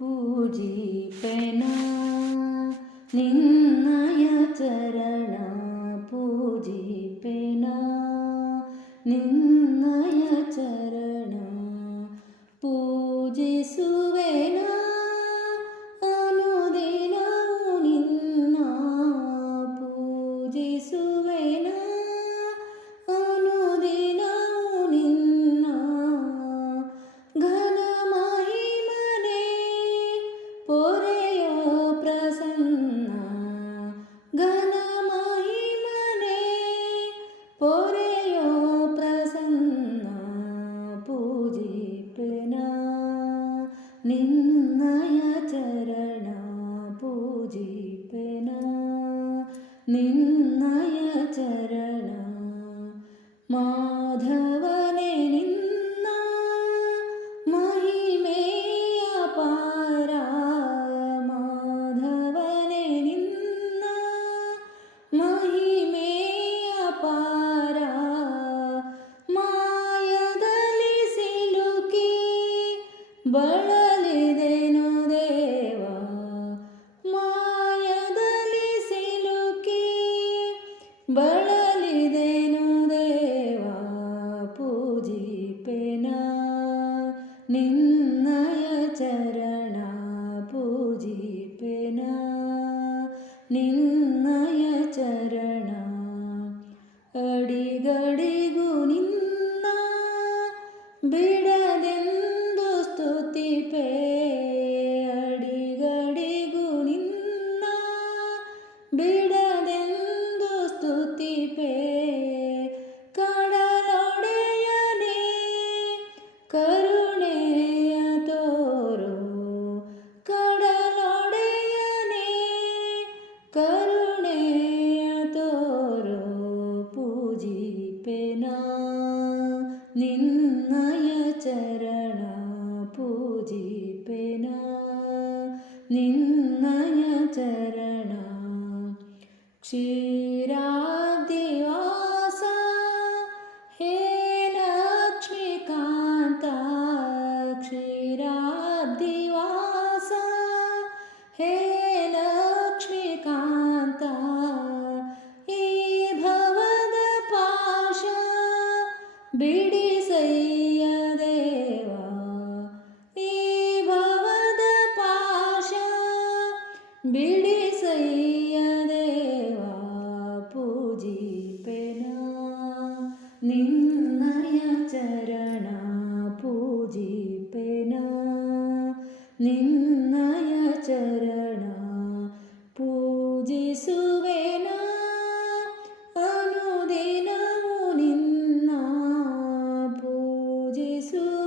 ಪೂಜಿಪೆನ ನಿನ್ನಯ ಚರಣ ಪೂಜಿಪೆನ ನಿನ್ನಯ ಚರಣ ಪೂಜಿಸುವೆನ ಮಹಿಮೆಯ ಪಾರ ಮಾಯದಲ್ಲಿ ಸಿಲುಕಿ ಬಳಲಿದೆನು ದೇವ, ಮಾಯದಲ್ಲಿ ಸಿಲುಕಿ ಬಳಲಿದೆನು ದೇವ, ಪೂಜಿಪೆನ ನಿನ್ನಯ ಚರಣ, ಪೂಜಿಪೆನ ನಿನ್ನಯ क्षीराब्दिवासा हे लक्ष्मीकान्ता क्षीराब्दिवासा हे लक्ष्मीकान्ता ई भवदपाशा बिडि നിന്നയ ചരണപൂജിപ്പന നിന്നയ ചരണ പൂജിസുവേന. അനുദിനമു നിന്ന പൂജിസു